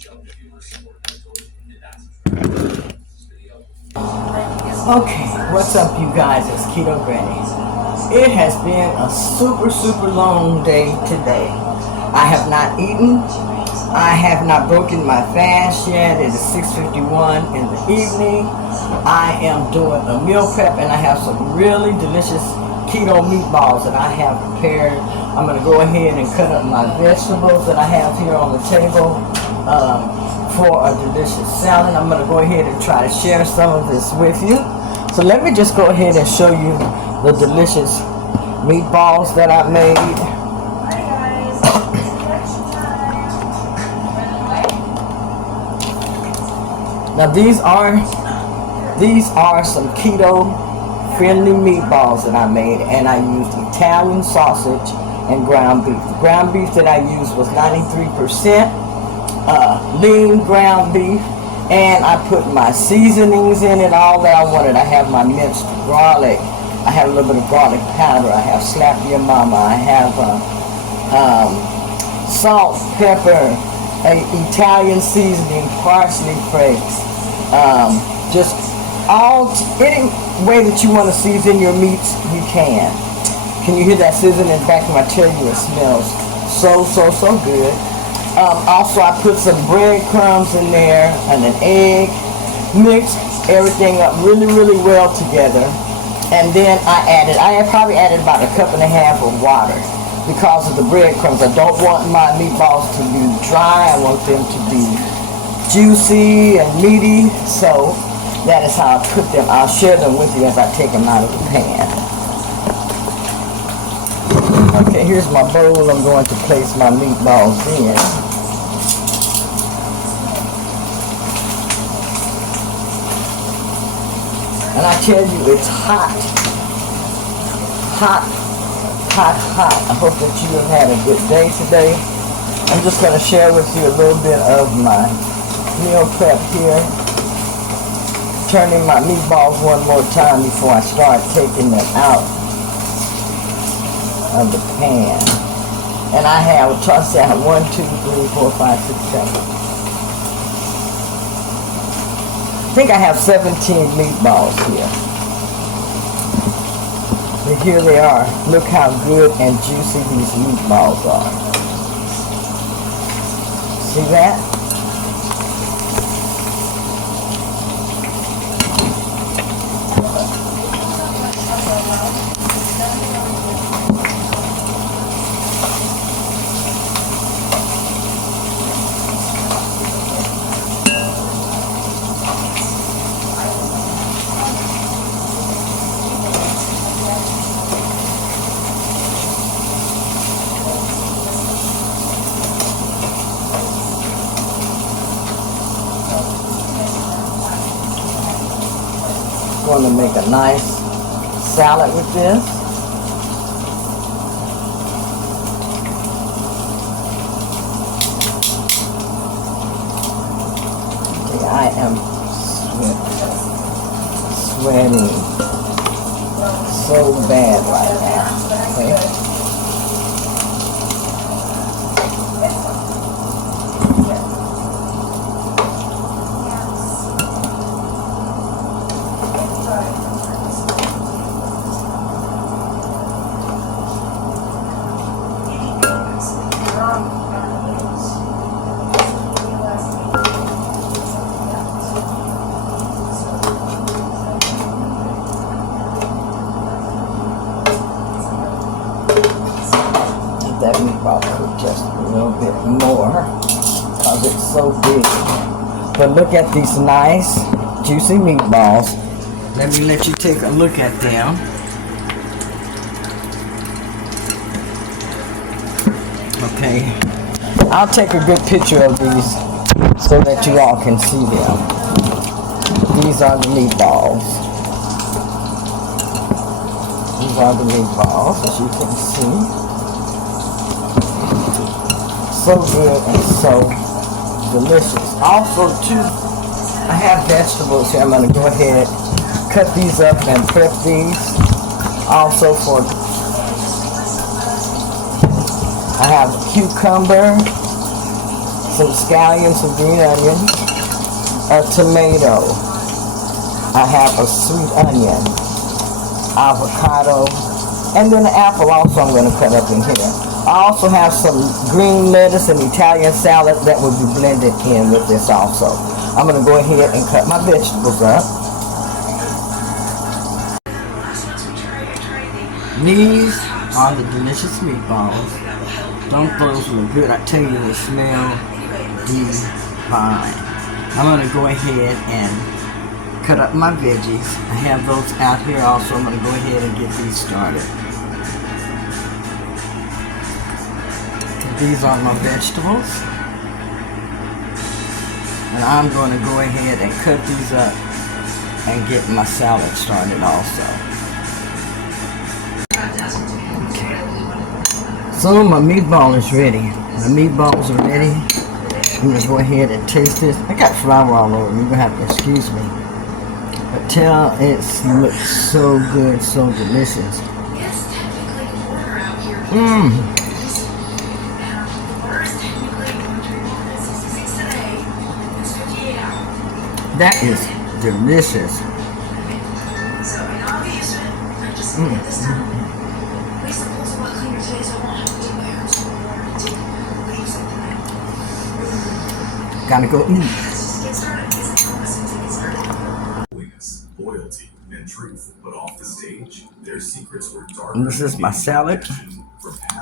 Okay, what's up you guys? It's Keto Granny. It has been a super long day today. I have not eaten. I have not broken my fast yet. It is 6:51 in the evening. I am doing a meal prep and I have some really delicious keto meatballs that I have prepared. I'm going to go ahead and cut up my vegetables that I have here on the table for a delicious salad. I'm going to go ahead and try to share some of this with you. So let me just go ahead and show you the delicious meatballs that I made. Now these are some keto friendly meatballs that I made, and I used Italian sausage and ground beef. The ground beef that I used was 93% lean ground beef, and I put my seasonings in it, all that I wanted. I have my minced garlic, I have a little bit of garlic powder, I have slap your mama, I have salt, pepper, Italian seasoning, parsley flakes, just any way that you want to season your meats, you can. Can you hear that sizzling in the back of my tail? It smells so good. Also, I put some breadcrumbs in there and an egg, mixed everything up really well together, and then I have probably added about 1.5 cups of water because of the breadcrumbs. I don't want my meatballs to be dry. I want them to be juicy and meaty, so that is how I cook them. I'll share them with you as I take them out of the pan. Okay, here's my bowl. I'm going to place my meatballs in. And I tell you, it's hot. Hot. I hope that you have had a good day today. I'm just going to share with you a little bit of my meal prep here. Turning my meatballs one more time before I start taking them out of the pan. And I have, trust that, 1, 2, 3, 4, 5, 6, 7. I think I have 17 meatballs here. And here they are. Look how good and juicy these meatballs are. See that? Going to make a nice salad with this. Okay, I am sweating so bad right now. Okay. That meatball cook just a little bit more because it's so big. But look at these nice juicy meatballs. Let me let you take a look at them. Okay, I'll take a good picture of these so that you all can see them. These are the meatballs. These are the meatballs, as you can see. So good and so delicious. Also too, I have vegetables here. I'm going to go ahead, cut these up and prep these. Also for, I have cucumber some scallions, some green onion, a tomato. I have a sweet onion, avocado, and then an apple also I'm going to cut up in here. I also have some green lettuce and Italian salad that will be blended in with this also. I'm going to go ahead and cut my vegetables up. These are the delicious meatballs. Don't those look good? I tell you, they smell divine. I'm going to go ahead and cut up my veggies. I have those out here also. I'm going to go ahead and get these started. These are my vegetables. And I'm going to go ahead and cut these up and get my salad started also. So my meatball is ready. My meatballs are ready. I'm going to go ahead and taste this. I got flour all over me. You're going to have to excuse me. But tell it looks so good, so delicious. That is delicious. Gotta go eat. Loyalty and truth, but off the stage, their secrets were dark. And this is my salad.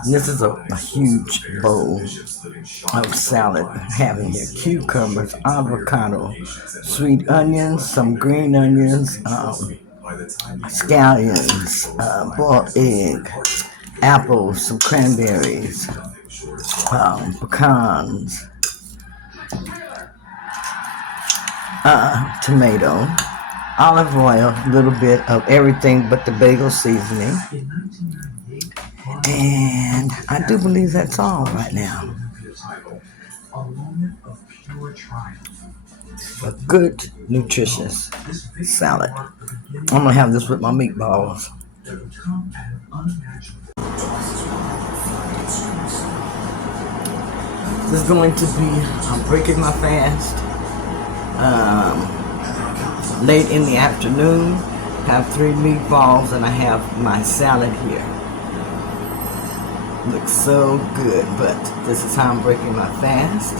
And this is a huge bowl of salad. I'm having here cucumbers, avocado, sweet onions, some green onions, scallions, boiled egg, apples, some cranberries, pecans, tomato, olive oil, a little bit of everything but the bagel seasoning. And I do believe that's all right now. A good, nutritious salad. I'm going to have this with my meatballs. This is going to be, I'm breaking my fast. Late in the afternoon, have 3 meatballs and I have my salad here. Looks so good, but this is how I'm breaking my fast.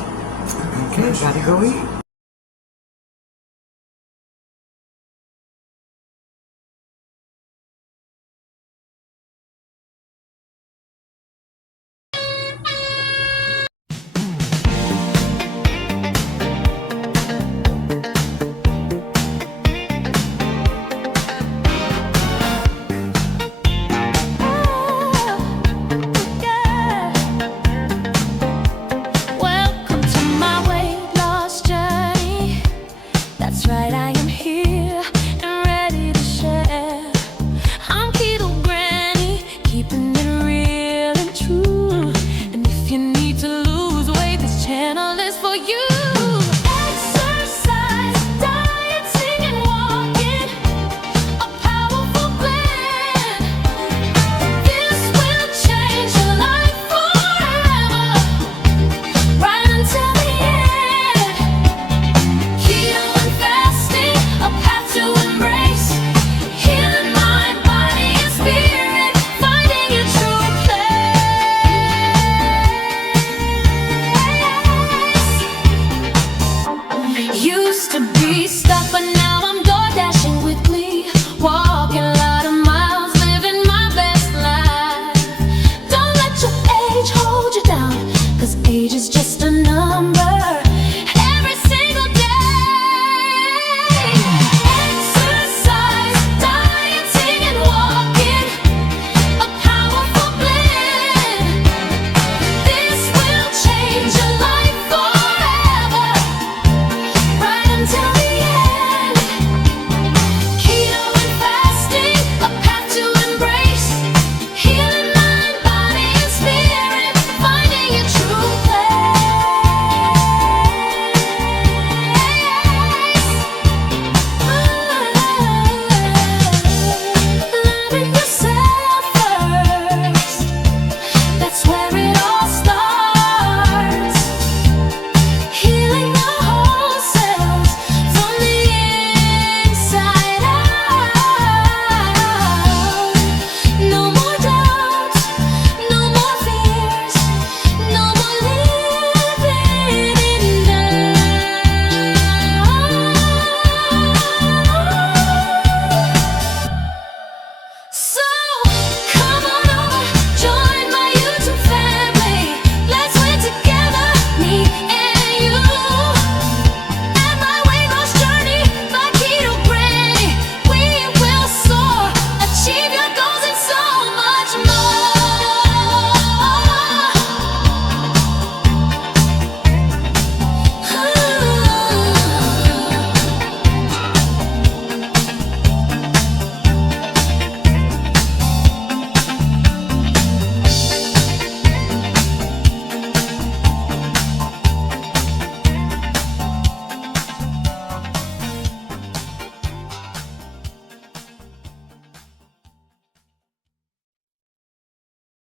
Okay, gotta go eat. Used to be stuck, but now